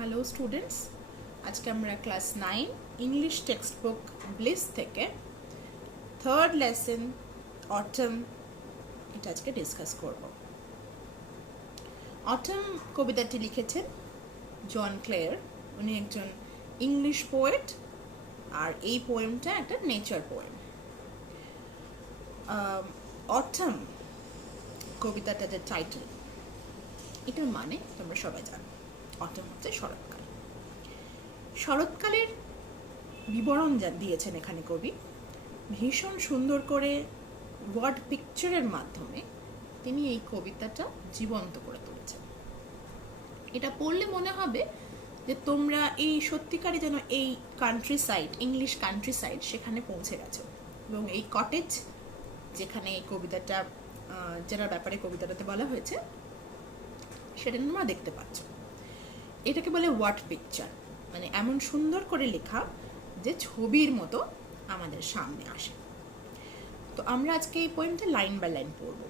Hello students, আজকে আমরা class 9 English text book bliss থেকে থার্ড লেসন অটম এটা আজকে ডিসকাস করব। অটম কবিতাটি লিখেছেন জন ক্লেয়ার। উনি একজন ইংলিশ পোয়েট, আর এই পোয়েমটা একটা নেচার পোয়েম। অটম কবিতাটা যে টাইটেল, এটার মানে তোমরা সবাই জানো। অটম হচ্ছে শরৎকাল। শরৎকালের বিবরণ দিয়েছেন এখানে কবি ভীষণ সুন্দর করে ওয়ার্ড পিকচারের মাধ্যমে। তিনি এই কবিতাটা জীবন্ত করে তুলেছেন। এটা পড়লে মনে হবে যে তোমরা এই সত্যিকারই যেন এই country side, English country side, সেখানে পৌঁছে গেছো, এবং এই কটেজ যেখানে এই কবিতাটা, যার ব্যাপারে কবিতাটাতে বলা হয়েছে, সেটা তোমরা দেখতে পাচ্ছ। এটাকে বলে ওয়ার্ড পিকচার, মানে এমন সুন্দর করে লেখা যে ছবির মতো আমাদের সামনে আসে। তো আমরা আজকে এই পোয়েমটা লাইন বাই লাইন পড়ব।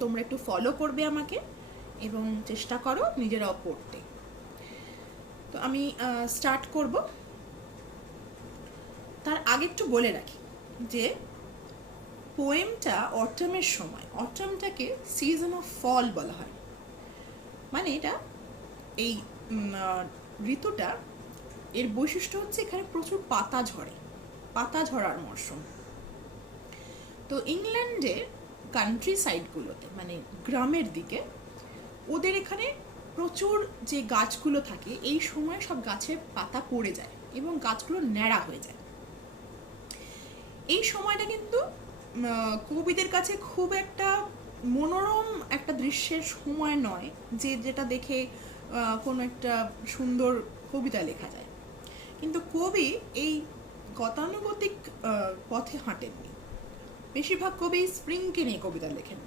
তোমরা একটু ফলো করবে আমাকে এবং চেষ্টা করো নিজেরাও পড়তে। তো আমি স্টার্ট করব। তার আগে একটু বলে রাখি যে পোয়েমটা অটমের সময়, অটমটাকে সিজন অফ ফল বলা হয়। মানে এটা এই ঋতুটা, এর বৈশিষ্ট্য হচ্ছে এখানে প্রচুর পাতা ঝরে, পাতা ঝরার মরশুম। তো ইংল্যান্ডের কান্ট্রি সাইডগুলোতে, মানে গ্রামের দিকে, ওদের এখানে প্রচুর যে গাছগুলো থাকে, এই সময় সব গাছের পাতা পড়ে যায় এবং গাছগুলো ন্যাড়া হয়ে যায়। এই সময়টা কিন্তু কবিদের কাছে খুব একটা মনোরম একটা দৃশ্যের সময় নয় যে যেটা দেখে কোনো একটা সুন্দর কবিতা লেখা যায়। কিন্তু কবি এই গতানুগতিক পথে হাঁটেননি। বেশিরভাগ কবি স্প্রিংকে নিয়ে কবিতা লেখেন,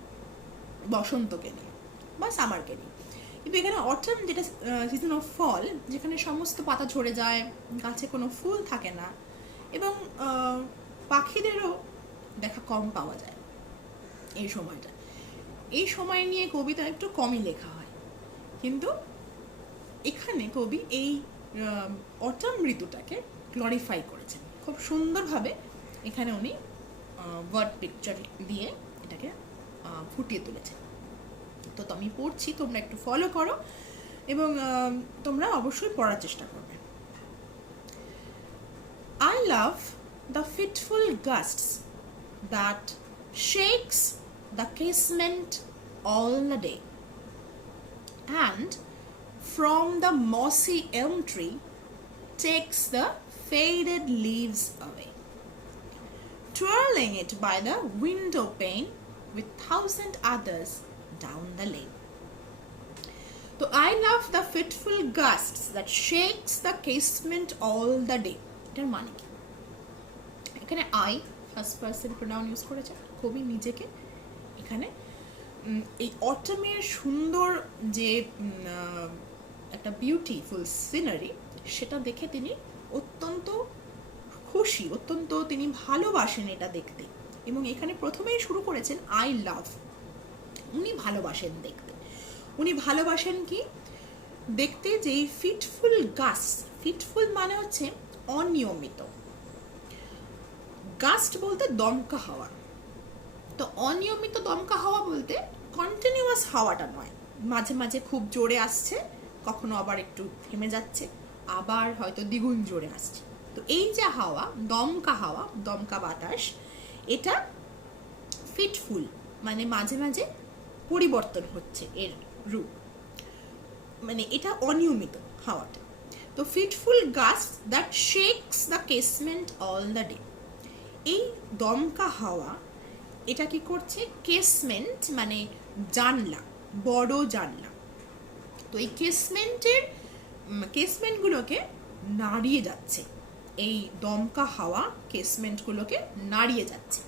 বসন্তকে নিয়ে বা সামারকে নিয়ে। কিন্তু এখানে অটম, যেটা সিজন অফ ফল, যেখানে সমস্ত পাতা ঝরে যায়, গাছে কোনো ফুল থাকে না, এবং পাখিদেরও দেখা কম পাওয়া যায় এই সময়টা। এই সময় নিয়ে কবিতা একটু কমই লেখা হয়। কিন্তু এখানে কবি এই অটম ঋতুটাকে গ্লোরিফাই করেছেন খুব সুন্দরভাবে। এখানে উনি ওয়ার্ড পিকচার দিয়ে এটাকে ফুটিয়ে তুলেছেন। তো আমি পড়ছি, তোমরা একটু ফলো করো এবং তোমরা অবশ্যই পড়ার চেষ্টা করবে। I love the fitful gusts that shakes the casement all the day, and from the mossy elm tree takes the faded leaves away, twirling it by the window pane with thousand others down the lane. So I love the fitful gusts that shakes the casement all the day. এটার মানে কি? এখানে I first person pronoun use করেছে কবি নিজেকে। এখানে এই অটমের সুন্দর যে একটা বিউটিফুল সিনারি, সেটা দেখে তিনি অত্যন্ত খুশি, অত্যন্ত তিনি ভালোবাসেন এটা দেখতে। এবং এখানে প্রথমেই শুরু করেছেন আই লাভ। উনি ভালোবাসেন দেখতে। উনি ভালোবাসেন কি? দেখতে যে এই ফিটফুল গাস্ট, ফিটফুল মানে হচ্ছে অনিয়মিত, গাস্ট বলতে দমকা হাওয়া। তো অনিয়মিত দমকা হাওয়া বলতে কন্টিনিউয়াস হাওয়াটা নয়, মাঝে মাঝে খুব জোরে আসছে, কখনো আবার একটু থেমে যাচ্ছে, আবার হয়তো দ্বিগুণ জোরে আসছে। তো এই যে হাওয়া, দমকা বাতাস, এটা ফিটফুল, মানে মাঝে মাঝে পরিবর্তন হচ্ছে এর রূপ, মানে এটা অনিয়মিত হাওয়াটা। তো fitful gust that shakes the casement all the day. এই দমকা হাওয়া এটা কি করছে? কেসমেন্ট মানে জানলা, বড় জানলা। তো এই কেসমেন্টগুলোকে নাড়িয়ে যাচ্ছে, এই দমকা হাওয়া কেসমেন্টগুলোকে নাড়িয়ে যাচ্ছে।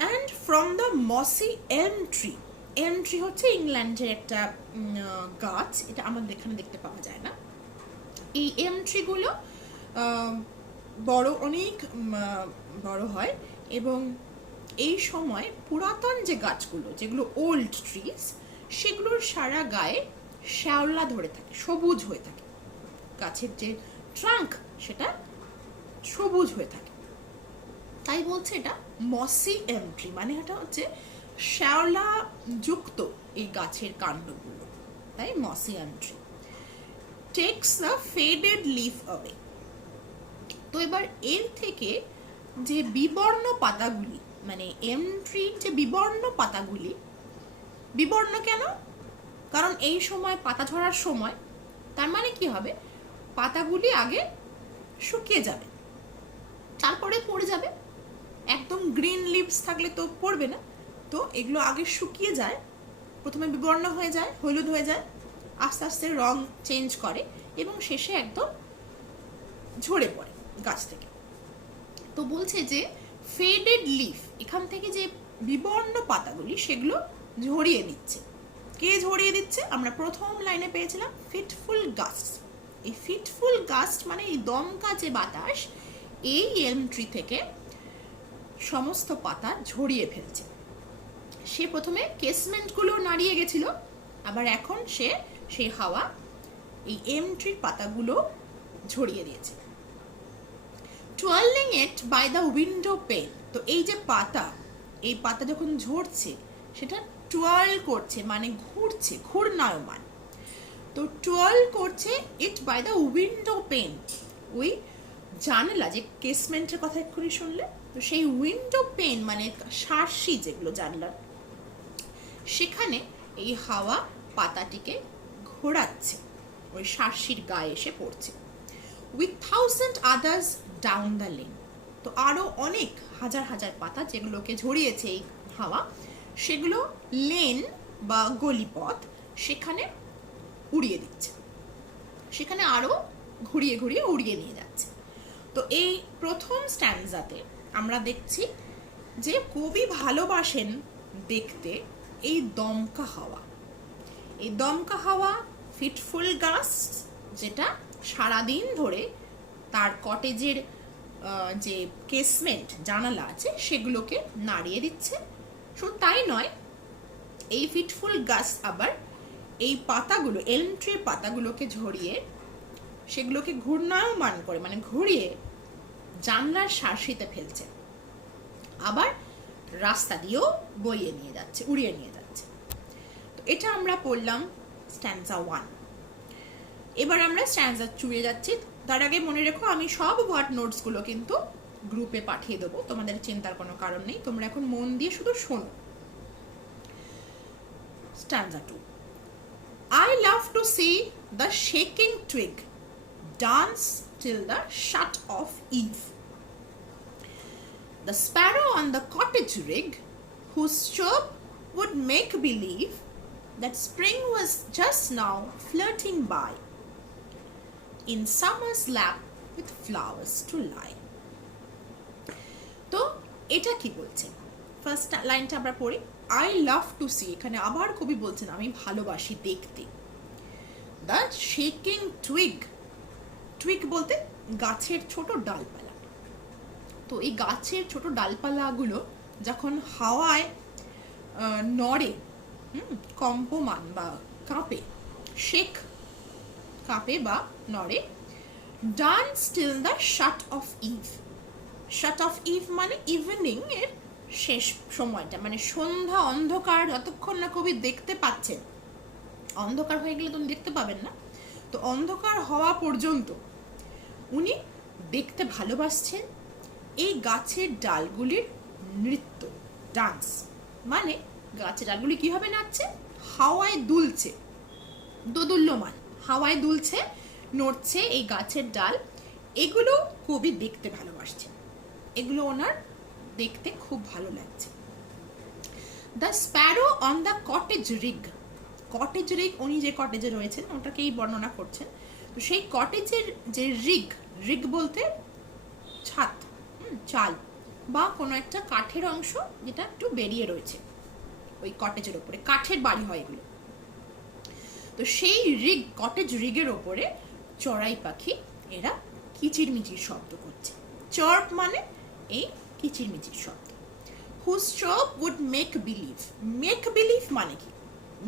অ্যান্ড ফ্রম দ্য মসি এলম ট্রি, এলম ট্রি হচ্ছে ইংল্যান্ডের একটা গাছ, এটা আমাদের এখানে দেখতে পাওয়া যায় না। এই এলম ট্রিগুলো অনেক বড় হয়, এবং এই সময় পুরাতন যে গাছগুলো, যেগুলো ওল্ড ট্রিজ, সেগুলোর সারা গায়ে শ্যাওলা ধরে থাকে, সবুজ হয়ে থাকে, গাছের যে ট্রাঙ্ক সেটা সবুজ হয়ে থাকে, তাই বলছে এটা মসি এন্ট্রি, মানে এটা হচ্ছে শ্যাওলা যুক্ত এই গাছের কাণ্ডগুলো, তাই mossy entry. Takes the faded leaf away. তো এবার এর থেকে যে বিবর্ণ পাতাগুলি, মানে এন্ট্রির যে বিবর্ণ পাতাগুলি, বিবর্ণ কেন? কারণ এই সময় পাতা ঝরার সময়, তার মানে কি হবে, পাতাগুলি আগে শুকিয়ে যাবে, তারপরে পড়ে যাবে। একদম গ্রিন লিভস থাকলে তো পড়বে না, তো এগুলো আগে শুকিয়ে যায়, প্রথমে বিবর্ণ হয়ে যায়, হলুদ হয়ে যায়, আস্তে আস্তে রং চেঞ্জ করে এবং শেষে একদম ঝরে পড়ে গাছ থেকে। তো বলছে যে ফেডেড লিফ, এখান থেকে যে বিবর্ণ পাতাগুলি সেগুলো ঝরিয়ে দিচ্ছে। কে ঝরিয়ে দিচ্ছে? আমরা প্রথম লাইনে পেয়েছিলাম ফিটফুল গাস্ট। এই ফিটফুল গাস্ট মানে এই দমকা যে বাতাস, এই এন্ট্রি থেকে সমস্ত পাতা ঝরিয়ে ফেলছে। সে প্রথমে কেসমেন্টগুলো নাড়িয়ে গেছিল, আবার এখন সে সেই হাওয়া এই এন্ট্রির পাতাগুলো ঝরিয়ে দিয়েছে। টুয়ার্লিং it by the window pen. তো এই যে পাতা, এই পাতা যখন ঝরছে সেটা টুয়ার্ল করছে, মানে ঘুরছে, ঘূর্ণায়মান। তো টুয়ার্ল করছে it by the window pen, ওই জানলা যে কেসমেন্টের কথা এক্ষুনি শুনলে, তো সেই উইন্ডো পেন মানে শার্সি যেগুলো জানলার, সেখানে এই হাওয়া পাতাটিকে ঘোরাচ্ছে, ওই শার্সির গায়ে এসে পড়ছে। With 1000 others down the lane. তো আরো অনেক হাজার হাজার পাতা যেগুলোকে ঝরিয়েছে এই হাওয়া, সেগুলো লেন বা গলিপথ সেখানে উড়িয়ে দিচ্ছে, সেখানে আরো ঘুরিয়ে ঘুরিয়ে উড়িয়ে নিয়ে যাচ্ছে। তো এই প্রথম স্ট্যান্ডাতে আমরা দেখছি যে কবি ভালোবাসেন দেখতে এই দমকা হাওয়া। এই দমকা হাওয়া ফিটফুল গাস্ট, যেটা সারাদিন ধরে তার কটেজের যে কেসমেন্ট জানালা আছে সেগুলোকে নাড়িয়ে দিচ্ছে। শুধু তাই নয়, এই ফিটফুল গাস্ট আবার এই পাতাগুলো, এন্ট্রির পাতাগুলোকে ঝরিয়ে সেগুলোকে ঘূর্ণায়মান করে, মানে ঘুরিয়ে জানলার শার্সিতে ফেলছে, আবার রাস্তা দিয়েও বইয়ে নিয়ে যাচ্ছে, উড়িয়ে নিয়ে যাচ্ছে। তো এটা আমরা পড়লাম স্ট্যান্জা 1। এবার আমরা স্ট্যান্জা 2 এ যাচ্ছি। তার আগে মনে রেখো, আমি সব ওয়ার্ড নোটসগুলো কিন্তু গ্রুপে পাঠিয়ে দেবো, তোমাদের চিন্তার কোনো কারণ নেই, তোমরা এখন মন দিয়ে শুধু শোনো। স্ট্যান্জা 2। I love to see the shaking twig dance till the shut of eve. The sparrow on the cottage rig, whose chirp would make believe that spring was just now flirting by, in summer's lap with flowers to lie. তো এটা কি বলছে? First লাইনটা আমরা পড়ি। I love to C, এখানে আবার কবি বলছেন আমি ভালোবাসি দেখতে। দ্য শেকিং টুইগ, টুইগ বলতে গাছের ছোট ডালপালা। তো এই গাছের ছোট ডালপালাগুলো যখন হাওয়ায় নড়ে, কম্পমান বা কাঁপে, শেক কাঁপে বা নড়ে। Dance till the shut of eve. Shut of eve মানে ইভিনিং এর শেষ সময়টা, মানে সন্ধ্যা অন্ধকার যতক্ষণ না কবি দেখতে পাচ্ছেন, অন্ধকার হয়ে গেলে তুমি দেখতে পাবেন না, তো অন্ধকার হওয়া পর্যন্ত উনি দেখতে ভালোবাসছেন এই গাছের ডালগুলির নৃত্য। ডান্স মানে গাছের ডালগুলি কিভাবে নাচছে? হাওয়ায় দুলছে, দোদুল্যমান হাওয়ায় দুলছে, নড়ছে এই গাছের ডাল। এগুলো কবি দেখতে ভালোবাসছেন, এগুলো ওনার দেখতে খুব ভালো লাগছে। The Sparrow on the cottage rig. Cottage rig, উনি যে কটেজে রয়েছেন ওটাকেই বর্ণনা করছেন। তো সেই কটেজের যে রিগ, রিগ বলতে ছাদ, চাল বা কোনো একটা কাঠের অংশ যেটা একটু বেরিয়ে রয়েছে ওই কটেজের ওপরে, কাঠের বাড়ি হয় এগুলো। তো সেই রিগ, কটেজ রিগের ওপরে চড়াই পাখি এরা কিচিরমিচির শব্দ করছে। চর্প মানে এই কিচিরমিচির শব্দ। Whose chirp would make believe. Make believe মানে কি?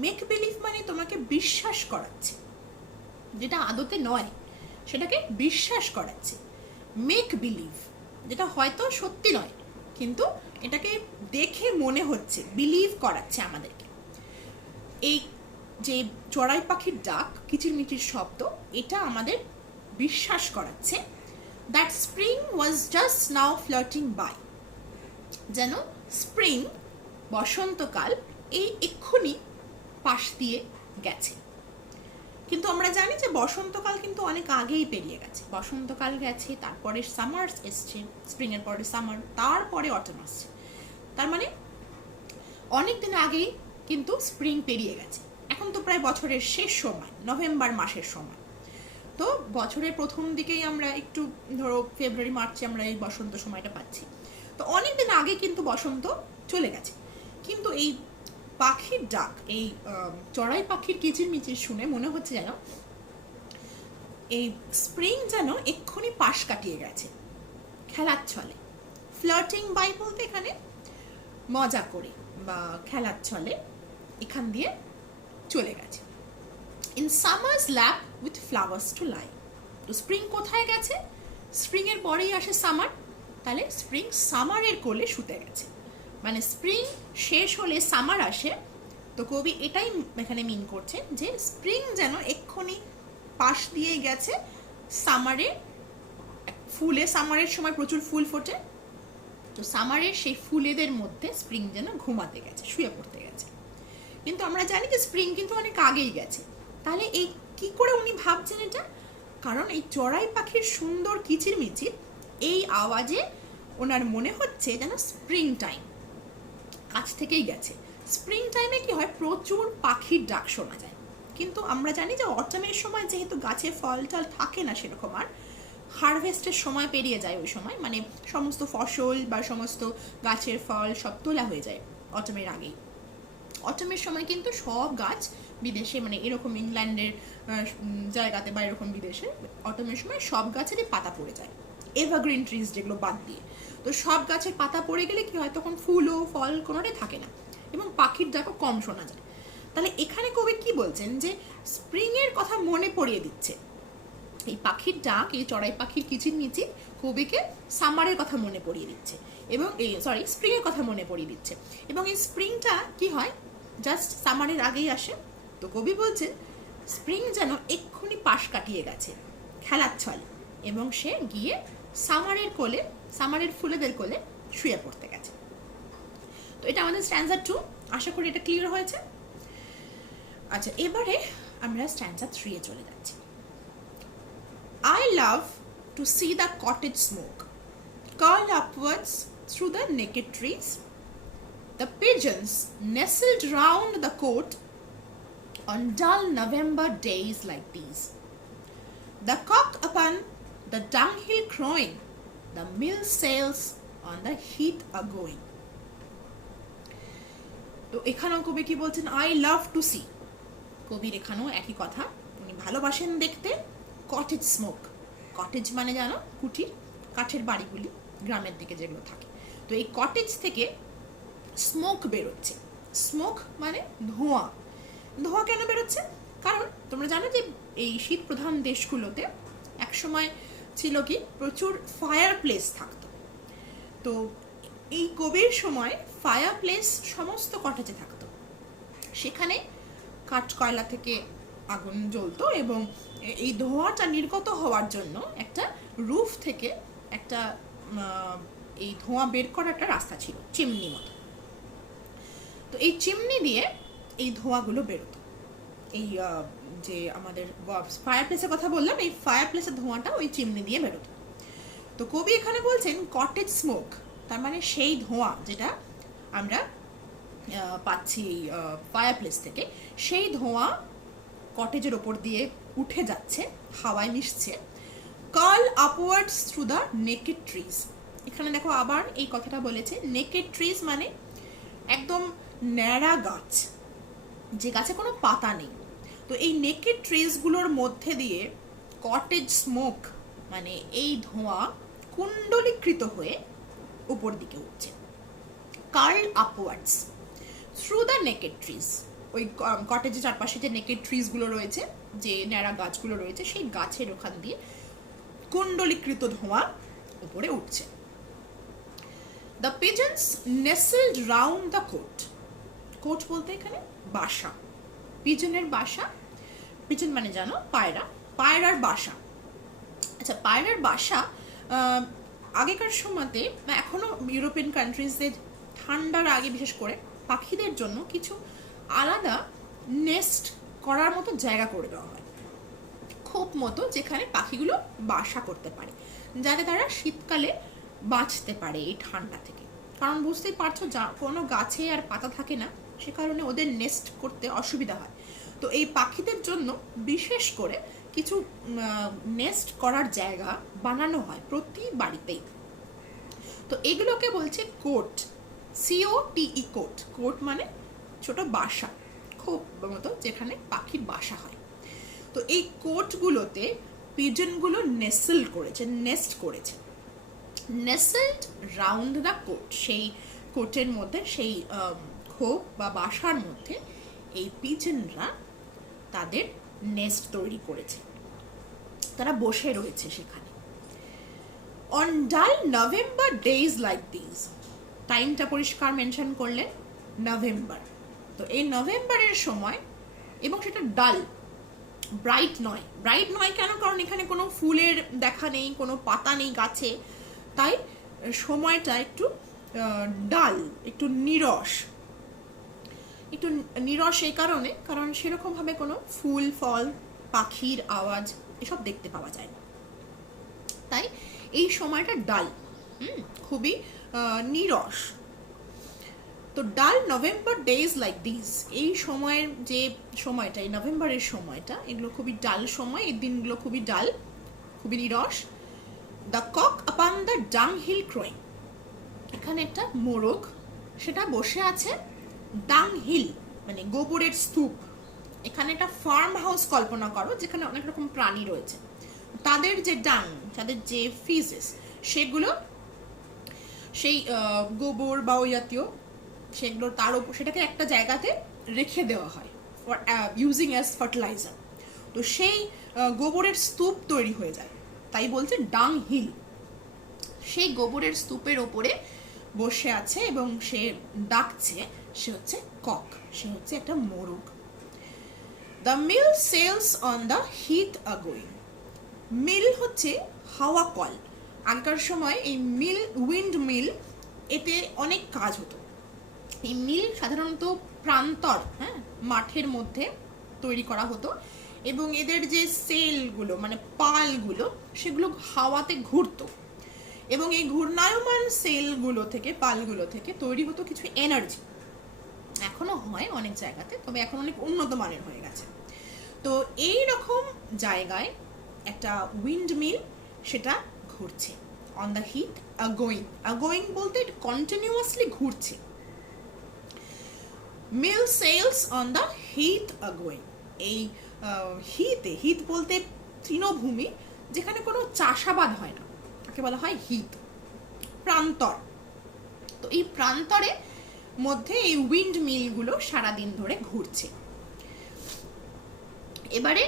মেক বিলিভ মানে তোমাকে বিশ্বাস করাচ্ছে, যেটা আদতে নয় সেটাকে বিশ্বাস করাচ্ছে। মেক বিলিভ যেটা হয়তো সত্যি নয়, কিন্তু এটাকে দেখে মনে হচ্ছে, বিলিভ করাচ্ছে আমাদেরকে। এই যে চড়াই পাখির ডাক, কিচিরমিচির শব্দ, এটা আমাদের বিশ্বাস করাচ্ছে that spring was just now flirting by, যেন স্প্রিং, বসন্তকাল, এই এক্ষুনি পাশ দিয়ে গেছে। কিন্তু আমরা জানি যে বসন্তকাল কিন্তু অনেক আগেই পেরিয়ে গেছে। বসন্তকাল গেছে, তারপরে সামার্স এসছে, স্প্রিংয়ের পরে সামার, তারপরে অটম আসছে। তার মানে অনেক দিন আগেই কিন্তু স্প্রিং পেরিয়ে গেছে। এখন তো প্রায় বছরের শেষ সময়, নভেম্বর মাসের সময়। তো বছরের প্রথম দিকেই আমরা একটু ধরো ফেব্রুয়ারি মার্চে আমরা এই বসন্ত সময়টা পাচ্ছি। তো অনেক দিন আগে কিন্তু বসন্ত চলে গেছে। কিন্তু এই পাখির ডাক, এই চড়াই পাখির কিচিরমিচির শুনে মনে হচ্ছে যেন এই স্প্রিং যেন এক্ষুনি পাশ কাটিয়ে গেছে খেলার ছলে। ফ্লার্টিং বাই বলতে এখানে মজা করে বা খেলার ছলে এখান দিয়ে চলে গেছে। In summer's lap with flowers to lie. তো স্প্রিং কোথায় গেছে? স্প্রিংয়ের পরেই আসে সামার, তাহলে স্প্রিং সামারের কোলে শুতে গেছে। মানে স্প্রিং শেষ হলে সামার আসে। তো কবি এটাই এখানে মিন করছেন যে স্প্রিং যেন এক্ষুনি পাশ দিয়ে গেছে সামারে। ফুলে সামারের সময় প্রচুর ফুল ফোটে, তো সামারের সেই ফুলেদের মধ্যে স্প্রিং যেন ঘুমাতে গেছে, শুয়ে পড়তে গেছে। কিন্তু আমরা জানি যে স্প্রিং কিন্তু অনেক আগেই গেছে। তাহলে এই কি করে উনি ভাবছেন এটা? কারণ এই চড়াই পাখির সুন্দর কিচিরমিচির এই আওয়াজে ওনার মনে হচ্ছে যেন স্প্রিং টাইম কাছ থেকেই গেছে। স্প্রিং টাইমে কি হয়, প্রচুর পাখির ডাক শোনা যায়। কিন্তু আমরা জানি যে অটমের সময় যেহেতু গাছে ফল টল থাকে না সেরকম, আর হারভেস্টের সময় পেরিয়ে যায় ওই সময়, মানে সমস্ত ফসল বা সমস্ত গাছের ফল সব তোলা হয়ে যায় অটমের আগেই। অটমের সময় কিন্তু সব গাছ বিদেশে, মানে এরকম ইংল্যান্ডের জায়গাতে বা এরকম বিদেশে অটমের সময় সব গাছেরই পাতা পড়ে যায়, এভারগ্রিন ট্রিজ যেগুলো বাদ দিয়ে। তো সব গাছের পাতা পড়ে গেলে কি হয়, তখন ফুল ও ফল কোনোটাই থাকে না এবং পাখির ডাকও কম শোনা যায়। তাহলে এখানে কবি কি বলছেন যে স্প্রিংয়ের কথা মনে পড়িয়ে দিচ্ছে এই পাখির ডাক, এই চড়াই পাখির কিচিরমিচির কবিকে সামারের কথা মনে পড়িয়ে দিচ্ছে, এবং এই স্প্রিংয়ের কথা মনে পড়িয়ে দিচ্ছে। এবং এই স্প্রিংটা কি হয়, জাস্ট সামারের আগেই আসে। তো কবি বলছেন স্প্রিং যেন এক্ষুনি পাশ কাটিয়ে গেছে খেলার ছলে, এবং সে গিয়ে সামারের কোলে, সামারের ফুলেদের কোলে শুয়ে পড়তে গেছে। তো এটা আমাদের স্ট্যান্জা 2। আশা করি এটা ক্লিয়ার হয়েছে। আচ্ছা, এবারে আমরা স্ট্যান্জা 3 এ চলে যাচ্ছি। I love to see the cottage smoke curl upwards through the naked trees. The pigeons nestled round the court on dull November days like these. The cock upon the dunghill crowing, the mill sails on the heath a-going. তো এখানেও কবি কি বলছেন, I love to C. কবির এখানেও একই কথা, উনি ভালোবাসেন দেখতে কটেজ স্মোক। কটেজ মানে জানো কুটির, কাঠের বাড়িগুলি গ্রামের দিকে যেগুলো থাকে। তো এই কটেজ থেকে স্মোক বেরোচ্ছে। স্মোক মানে ধোঁয়া। ধোঁয়া কেন বেরোচ্ছে? কারণ তোমরা জানো যে এই শীত প্রধান দেশগুলোতে একসময় ছিল কি, প্রচুর ফায়ার প্লেস থাকতো। তো এই কবির সময় ফায়ার প্লেস সমস্ত কটেজে থাকতো। সেখানে কাঠ কয়লা থেকে আগুন জ্বলতো, এবং এই ধোঁয়াটা নির্গত হওয়ার জন্য একটা রুফ থেকে একটা এই ধোঁয়া বের করার একটা রাস্তা ছিল, চিমনি মতো। তো এই চিমনি দিয়ে এই ধোঁয়াগুলো বেরোতো। এই যে আমাদের ফায়ার প্লেসের কথা বললাম, এই ফায়ার প্লেসের ধোঁয়াটা ওই চিমনি দিয়ে বেরোতো। তো কবি এখানে বলছেন কটেজ স্মোক, তার মানে সেই ধোঁয়া যেটা আমরা পাচ্ছি এই ফায়ার প্লেস থেকে, সেই ধোঁয়া কটেজের ওপর দিয়ে উঠে যাচ্ছে, হাওয়ায় মিশছে। Curl upwards through the naked trees. এখানে দেখো আবার এই কথাটা বলেছে, নেকেড ট্রিজ মানে একদম ন্যাড়া গাছ, যে গাছে কোনো পাতা নেই। তো এই নেকেড ট্রিজগুলোর মধ্যে দিয়ে কটেজ স্মোক মানে এই ধোঁয়া কুণ্ডলীকৃত হয়ে উপর দিকে উঠছে। Curl upwards through the naked trees, ওই কটেজের চারপাশে যে নেকেড ট্রিজগুলো রয়েছে, যে ন্যাড়া গাছগুলো রয়েছে, সেই গাছের ওখান দিয়ে কুণ্ডলীকৃত ধোঁয়া উপরে উঠছে। The pigeons nestled round the cote. Cote বলতে এখানে বাসা, পিজনের বাসা। পিজন মানে জানো পায়রা, পায়রার বাসা। আচ্ছা, পায়রার বাসা আগেকার সময়তে, এখনো ইউরোপিয়ান কান্ট্রিজে ঠান্ডার আগে বিশেষ করে পাখিদের জন্য কিছু আলাদা নেস্ট করার মতো জায়গা করে দেওয়া হয়, খোপ মতো, যেখানে পাখিগুলো বাসা করতে পারে, যাতে তারা শীতকালে বাঁচতে পারে এই ঠান্ডা থেকে। কারণ বুঝতেই পারছো, যা কোনো গাছে আর পাতা থাকে না, সে কারণে ওদের নেস্ট করতে অসুবিধা হয়। তো এই পাখিদের জন্য বিশেষ করে কিছু নেস্ট করার জায়গা বানানো হয় প্রতি বাড়িতেই। তো এগুলোকে বলছে কোট, COTE, কোট। কোট মানে ছোট বাসা, খোপ মতো, যেখানে পাখির বাসা হয়। তো এই কোটগুলোতে পিজনগুলো নেসেল করেছে, নেস্ট করেছে। নেসেলড রাউন্ড দ্য কোট, সেই কোটের মধ্যে, সেই খোপ বা বাসার মধ্যে এই পিজনরা তাদের নেস্ট তৈরি করেছে, তারা বসে রয়েছে সেখানে। অন ডাল নভেম্বর ডেজ লাইক দিস, টাইমটা পরিষ্কার মেনশন করলেন, নভেম্বর। তো এই নভেম্বরের সময়, এবং সেটা ডাল, ব্রাইট নয়। ব্রাইট নয় কেন? কারণ এখানে কোনো ফুলের দেখা নেই, কোনো পাতা নেই গাছে, তাই সময়টা একটু ডাল, একটু নিরস। একটু নিরস এই কারণে, কারণ সেরকমভাবে কোনো ফুল, ফল, পাখির আওয়াজ এসব দেখতে পাওয়া যায় না, তাই এই সময়টা ডাল, খুবই নিরস। তো ডাল নভেম্বর ডেজ লাইক দিস, এই সময়ের যে সময়টা, এই নভেম্বরের সময়টা, এগুলো খুবই ডাল সময়, এই দিনগুলো খুবই ডাল, খুবই নিরস। দ্য কক আপন দ্য ডাং হিল ক্রোয়িং, এখানে একটা মোরগ, সেটা বসে আছে ডাং হিল মানে গোবরের স্তূপ। এখানে একটা ফার্ম হাউস কল্পনা করো, যেখানে অনেক রকম প্রাণী রয়েছে, তাদের যে ডাং, তাদের যে ফিজেস, সেগুলো সেই গোবর বা ওই জাতীয় সেগুলো, তার উপর সেটাকে একটা জায়গাতে রেখে দেওয়া হয় ফর ইউজিং অ্যাজ ফার্টিলাইজার। তো সেই গোবরের স্তূপ তৈরি হয়ে যায়, তাই বলছে ডাং হিল। সেই গোবরের স্তূপের ওপরে বসে আছে এবং সে ডাকছে, সে হচ্ছে কক, সে হচ্ছে একটা মোরগ। The mill sails on the heath agoing, mill হচ্ছে হাওয়া কল। আগেকার সময় এই মিল, উইন্ড মিল, এতে অনেক কাজ হতো। এই মিল সাধারণত প্রান্তর, মাঠের মধ্যে তৈরি করা হতো, এবং এদের যে সেলগুলো মানে পালগুলো, সেগুলো হাওয়াতে ঘুরতো, এবং এই ঘূর্ণায়মান সেলগুলো থেকে, পালগুলো থেকে তৈরি হতো কিছু এনার্জি। এখনো হয় অনেক জায়গাতে, তবে এখন অনেক উন্নত মানের হয়ে গেছে। তো এই রকম জায়গায় একটা উইন্ড মিল, সেটা ঘুরছে অন দ্য হিট আগোয়িং। আগোয়িং বলতে কন্টিনিউয়াসলি ঘুরছে। মিল সেলস অন দ্য হিট আগোয়িং, এই হিতে, হিত বলতে তৃণভূমি, যেখানে কোনো চাষাবাদ হয় না, তাকে বলা হয় হিত, প্রান্তর। তো এই প্রান্তরে মধ্যে এই উইন্ড মিলগুলো সারাদিন ধরে ঘুরছে। এবারে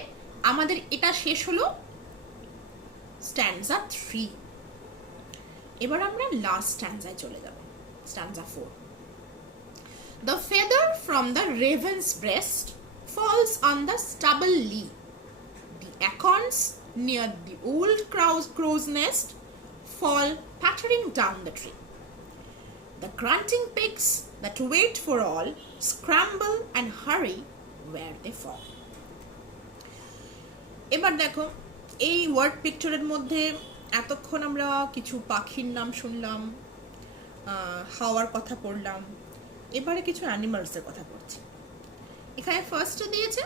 আমাদের এটা শেষ হলো স্ট্যান্জা 3। এবার আমরা লাস্ট স্ট্যান্জায় চলে যাব, স্ট্যান্জা 4। The feather from the raven's breast falls on the stubble lea. The acorns near the old crow's nest fall pattering down the tree. The grunting pigs that wait for all scramble and hurry where they fall. এবার দেখো, এই word পিকচারের মধ্যে এতক্ষণ আমরা কিছু পাখির নাম শুনলাম, হাওয়ার কথা পড়লাম, এবারে কিছু অ্যানিমালসের কথা পড়ছি। এখানে ফার্স্টে দিয়েছে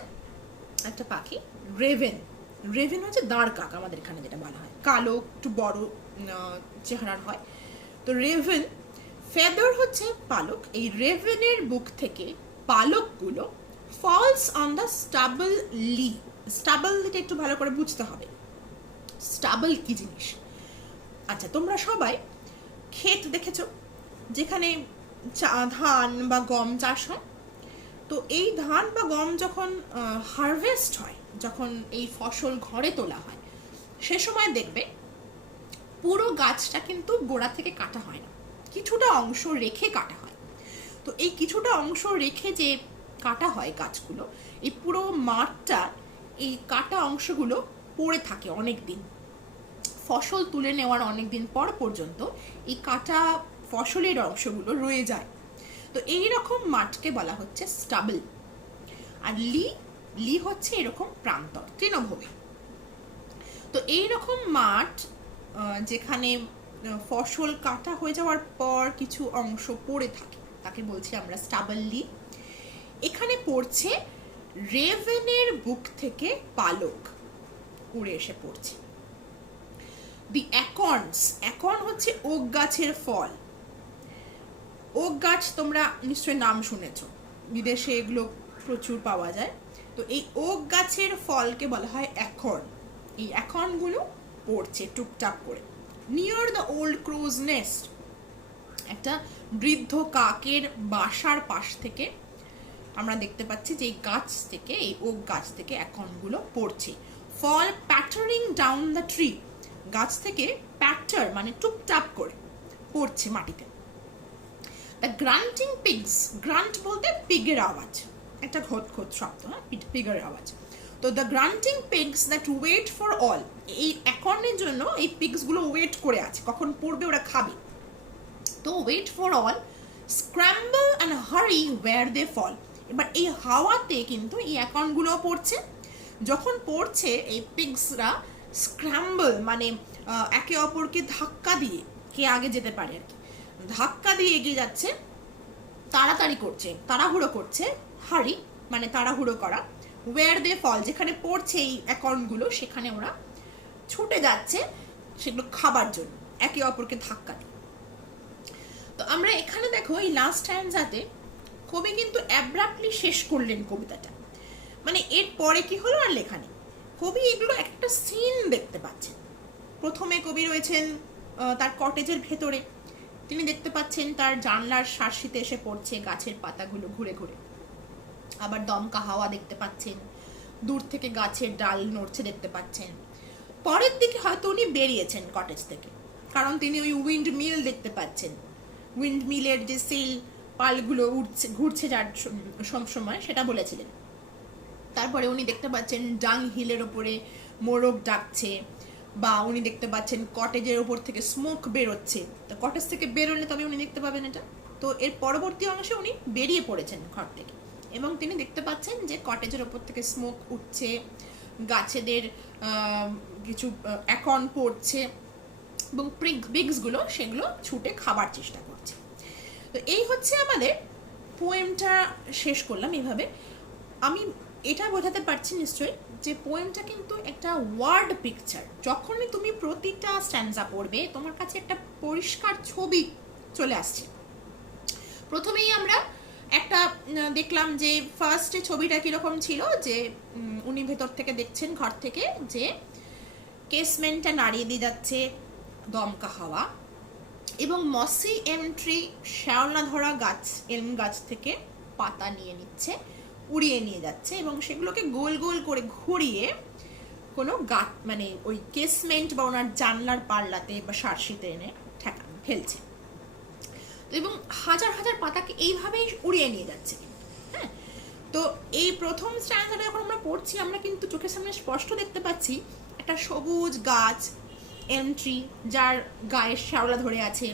একটা পাখি, রেভেন। রেভেন হচ্ছে দাঁড় কাক, আমাদের এখানে যেটা বলা হয়, কালো, একটু বড় চেহারার হয়। তো রেভেন, ফেদার হচ্ছে পালক, এই রেভেনের বুক থেকে পালকগুলো falls on the stubble lea. Stubble এটা একটু ভালো করে বুঝতে হবে, স্টাবল কি জিনিস। আচ্ছা, তোমরা সবাই ক্ষেত দেখেছো, যেখানে ধান বা গম চাষ হয়, তো এই ধান বা গম যখন হারভেস্ট হয়, যখন এই ফসল ঘরে তোলা হয়, সে সময় দেখবে পুরো গাছটা কিন্তু গোড়া থেকে কাটা হয় না, কিছুটা অংশ রেখে কাটা হয়। তো এই কিছুটা অংশ রেখে যে কাটা হয় গাছগুলো, এই পুরো মাঠটা এই কাটা অংশগুলো পড়ে থাকে অনেক দিন, ফসল তুলে নেওয়ার অনেক দিন পর পর্যন্ত এই কাটা ফসলের অংশগুলো রয়ে যায়। তো এই রকম মাঠকে বলা হচ্ছে স্টাবল। আর লি হচ্ছে এরকম প্রান্তর, তৃণভূমি। তো এইরকম মাঠ যেখানে ফসল কাটা হয়ে যাওয়ার পর কিছু অংশ পড়ে থাকে, তাকে বলছি আমরা স্টাবল লি। এখানে পড়ছে রেভেনের বুক থেকে পালক উড়ে এসে পড়ছে। দি অ্যাকর্নস, অ্যাকর্ন হচ্ছে ওক গাছের ফল। ওক গাছ তোমরা নিশ্চয়ই নাম শুনেছ, বিদেশে এগুলো প্রচুর পাওয়া যায়। তো এই ওক গাছের ফলকে বলা হয় অ্যাকর্ন। এই অ্যাকর্নগুলো পড়ছে টুকটাক করে। নিয়ার দ্য ওল্ড ক্রোজ নেস্ট, একটা বৃদ্ধ কাকের বাসার পাশ থেকে আমরা দেখতে পাচ্ছি যে এই গাছ থেকে, এই ওক গাছ থেকে অ্যাকর্নগুলো পড়ছে। ফল প্যাটারিং ডাউন দ্য ট্রি, গাছ থেকে প্যাটার মানে টুকটাক করে পড়ছে মাটিতে। দ্য গ্রান্টিং পিগস, গ্রান্ট বলতে পিগের আওয়াজ, একটা খোদ খোদ শব্দ, হ্যাঁ, পিগের আওয়াজ। তো the grunting pigs that wait for all, এই অ্যাকর্নের জন্য এই পিগসগুলো ওয়েট করে আছে কখন পড়বে ওরা খাবে। তো wait for all scramble and hurry where they fall. এবার এই হাওয়াতে কিন্তু এই অ্যাকর্নগুলো পড়ছে, যখন পড়ছে এই পিগসরা স্ক্র্যাম্বল মানে একে অপরকে ধাক্কা দিয়ে, কে আগে যেতে পারে আর কি, ধাক্কা দিয়ে এগিয়ে যাচ্ছে, তাড়াতাড়ি করছে, তাড়াহুড়ো করছে। হারি মানে তাড়াহুড়ো করা। ওয়্যার দে ফল, যেখানে পড়ছে এই অ্যাকর্নগুলো সেখানে ওরা ছুটে যাচ্ছে সেগুলো খাবার জন্য, একে অপরকে ধাক্কা দিয়ে। তো আমরা এখানে দেখো এই লাস্ট স্ট্যান্জাতে কবি কিন্তু অ্যাব্রাপ্টলি শেষ করলেন কবিতাটা, মানে এর পরে কি হলো আর লেখা নেই। কবি এগুলো একটা সিন দেখতে পাচ্ছেন। প্রথমে কবি রয়েছেন তার কটেজের ভেতরে, তিনি দেখতে পাচ্ছেন তার জানলার শার্সিতে এসে পড়ছে গাছের পাতাগুলো ঘুরে ঘুরে, আবার দমকা হাওয়া দেখতে পাচ্ছেন, দূর থেকে গাছের ডাল নড়ছে দেখতে পাচ্ছেন। পরের দিকে হয়তো উনি বেরিয়েছেন কটেজ থেকে, কারণ তিনি ওই উইন্ড মিল দেখতে পাচ্ছেন, উইন্ড মিলের যে সেল পালগুলো উঠছে ঘুরছে যার সবসময়, সেটা বলেছিলেন। তারপরে উনি দেখতে পাচ্ছেন ডাং হিলের ওপরে মোরগ ডাকছে, বা উনি দেখতে পাচ্ছেন কটেজের ওপর থেকে স্মোক বেরোচ্ছে। তো কটেজ থেকে বেরোলে তবে উনি দেখতে পাবেন এটা। তো এর পরবর্তী অংশে উনি বেরিয়ে পড়েছেন ঘর থেকে এবং তিনি দেখতে পাচ্ছেন যে কটেজের ওপর থেকে স্মোক উঠছে, গাছেদের কিছু অ্যাকর্ন পড়ছে এবং পিগসগুলো সেগুলো ছুটে খাবার চেষ্টা করছে। তো এই হচ্ছে আমাদের পোয়েমটা শেষ করলাম এইভাবে। আমি এটা বোঝাতে পারছি নিশ্চয়ই যে পোয়েমটা কিন্তু একটা ওয়ার্ড পিকচার। যখনই তুমি প্রতিটা স্ট্যান্জা পড়বে তোমার কাছে একটা পরিষ্কার ছবি চলে আসছে। প্রথমেই আমরা একটা দেখলাম যে ফার্স্টে ছবিটা কিরকম ছিল, যে উনি ভেতর থেকে দেখছেন ঘর থেকে যে কেসমেন্টটা নাড়িয়ে দিয়ে যাচ্ছে দমকা হাওয়া, এবং মসি এন্ট্রি শ্যাওলা ধরা গাছ, এলম গাছ থেকে পাতা নিয়ে নিচ্ছে, উড়িয়ে নিয়ে যাচ্ছে এবং সেগুলোকে গোল গোল করে ঘুরিয়ে কোনো গাছ মানে ওই কেসমেন্ট বা ওনার জানলার পাল্লাতে বা শার্সিতে এনে ফেলছে। এবং হাজার হাজার পাতাকে এইভাবেই উড়িয়ে নিয়ে যাচ্ছে। হ্যাঁ, তো এই প্রথম স্ট্যান্ডার্ডে যখন আমরা পড়ছি আমরা কিন্তু চোখের সামনে স্পষ্ট দেখতে পাচ্ছি একটা সবুজ গাছ এন্ট্রি, যার গায়ে শ্যাওলা ধরে আছে,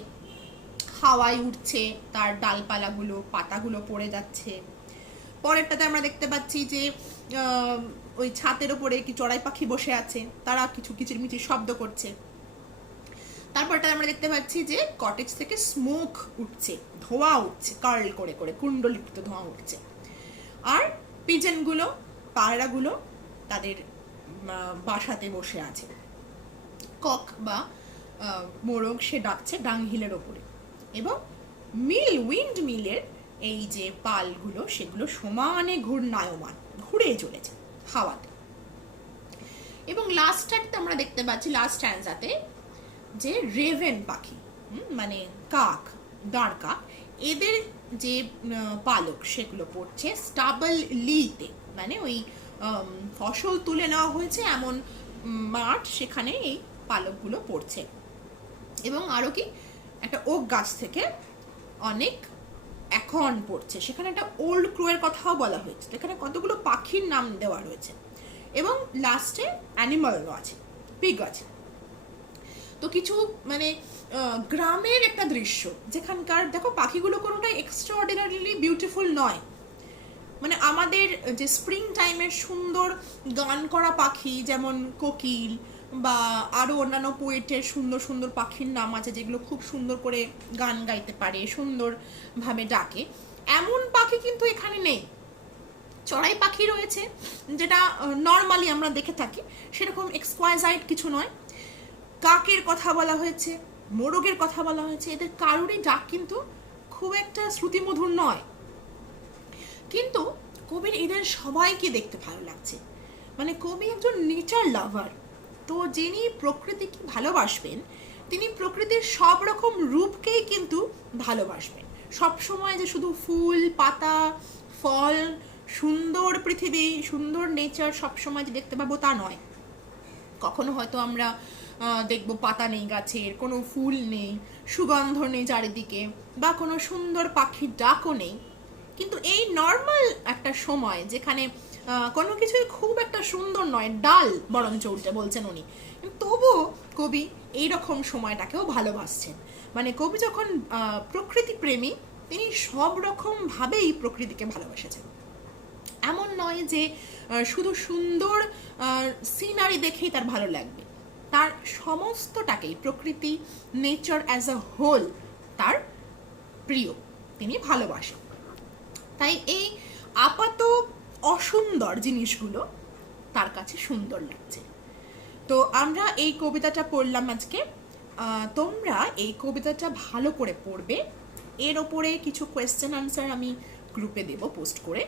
হাওয়ায় উঠছে, তার ডালপালাগুলো পাতাগুলো পড়ে যাচ্ছে। পরেরটাতে আমরা দেখতে পাচ্ছি যে ওই ছাতের ওপরে কি চড়াই পাখি বসে আছে, তারা কিছু কিচিরমিচির শব্দ করছে। তারপরটা আমরা দেখতে পাচ্ছি যে কটেজ থেকে স্মোক উঠছে, ধোঁয়া উঠছে, কার্ল করে করে কুণ্ডলিত ধোঁয়া উঠছে। আর পিজনগুলো, পায়রাগুলো তাদের বাসাতে বসে আছে। কক বা মোরগ সে ডাকছে ডাংহিলের ওপরে, এবং উইন্ড মিলের এই যে পালগুলো সেগুলো সমানে ঘূর্ণায়মান, ঘুরে চলেছে হাওয়াতে। এবং লাস্টটাতে আমরা দেখতে পাচ্ছি লাস্ট স্ট্যান্জাতে যে রেভেন পাখি মানে কাক, দাঁড় কাক, এদের যে পালক সেগুলো পড়ছে স্টাবল লিতে, মানে ওই ফসল তুলে নেওয়া হয়েছে এমন মাঠ, সেখানে এই পালকগুলো পড়ছে। এবং আরও কি, একটা ওক গাছ থেকে অনেক এখন পড়ছে, সেখানে একটা ওল্ড ক্রোয়ের কথাও বলা হয়েছে, এখানে কতগুলো পাখির নাম দেওয়া রয়েছে। এবং লাস্টে অ্যানিমালও আছে, পিগ আছে। তো কিছু মানে গ্রামের একটা দৃশ্য, যেখানকার দেখো পাখিগুলো কোনোটাই এক্সট্রা অর্ডিনারিলি বিউটিফুল নয়। মানে আমাদের যে স্প্রিং টাইমের সুন্দর গান করা পাখি, যেমন কোকিল বা আরও অন্যান্য পোয়েটের সুন্দর সুন্দর পাখির নাম আছে, যেগুলো খুব সুন্দর করে গান গাইতে পারে, সুন্দরভাবে ডাকে, এমন পাখি কিন্তু এখানে নেই। চড়াই পাখি রয়েছে, যেটা নর্মালি আমরা দেখে থাকি, সেরকম এক্সকোয়াইজাইট কিছু নয়। কাকের কথা বলা হয়েছে, মোরগের কথা বলা হয়েছে, এদের কারোরই ডাক কিন্তু খুব একটা শ্রুতিমধুর নয়। কিন্তু কবির এদের সবাইকে দেখতে ভালো লাগছে। মানে কবি একজন নেচার লাভার, তো যিনি প্রকৃতিকে ভালোবাসবেন তিনি প্রকৃতির সব রকম রূপকেই কিন্তু ভালোবাসবেন। সব সময় যে শুধু ফুল পাতা ফল, সুন্দর পৃথিবী, সুন্দর নেচার সবসময় যে দেখতে পাবো তা নয়। কখনো হয়তো আমরা দেখবো পাতা নেই গাছের, কোনো ফুল নেই, সুগন্ধ নেই চারিদিকে, বা কোনো সুন্দর পাখির ডাকও নেই। কিন্তু এই নর্মাল একটা সময় যেখানে কোনো কিছুই খুব একটা সুন্দর নয়, ডাল বরঞ্চ উঠতে বলছেন উনি, তবুও কবি এইরকম সময়টাকেও ভালোবাসছেন। মানে কবি যখন প্রকৃতি প্রেমী, তিনি সব রকম ভাবেই প্রকৃতিকে ভালোবাসেছেন। এমন নয় যে শুধু সুন্দর সিনারি দেখেই তার ভালো লাগবে, তার সমস্তটাকেই প্রকৃতি, নেচার অ্যাজ আ হোল তার প্রিয়, তিনি ভালোবাসেন। তাই এই আপাত অসুন্দর জিনিসগুলো তার কাছে সুন্দর লাগছে। তো আমরা এই কবিতাটা পড়লাম আজকে। তোমরা এই কবিতাটা ভালো করে পড়বে, এর ওপরে কিছু কোয়েশ্চেন আনসার আমি গ্রুপে দেব পোস্ট করে।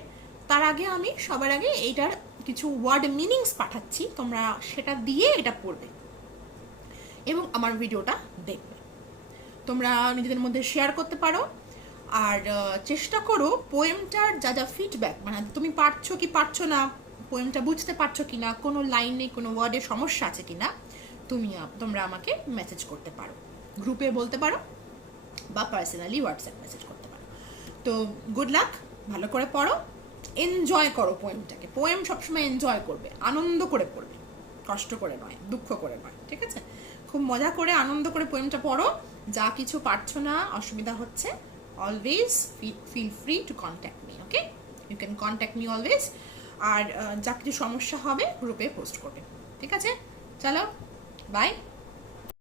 তার আগে আমি সবার আগে এইটার কিছু ওয়ার্ড মিনিংস পাঠাচ্ছি, তোমরা সেটা দিয়ে এটা পড়বে এবং আমার ভিডিওটা দেখবে। তোমরা নিজেদের মধ্যে শেয়ার করতে পারো, আর চেষ্টা করো পোয়েমটার যা যা ফিডব্যাক, মানে তুমি পারছো কি পারছো না, পোয়েমটা বুঝতে পারছো কি না, কোনো লাইনে কোনো ওয়ার্ডে সমস্যা আছে কি না, তোমরা আমাকে মেসেজ করতে পারো, গ্রুপে বলতে পারো বা পার্সোনালি হোয়াটসঅ্যাপ মেসেজ করতে পারো। তো গুড লাক, ভালো করে পড়ো, এনজয় করো পোয়েমটাকে। পোয়েম সবসময় এনজয় করবে, আনন্দ করে পড়বে, কষ্ট করে নয়, দুঃখ করে নয়, ঠিক আছে? খুব মজা করে আনন্দ করে পোয়েমটা পড়ো। যা কিছু পারছো না, অসুবিধা হচ্ছে, always feel free to contact me, okay? You can contact me always. আর যা কিছু সমস্যা হবে গ্রুপে পোস্ট করবে, ঠিক আছে? চলো, বাই।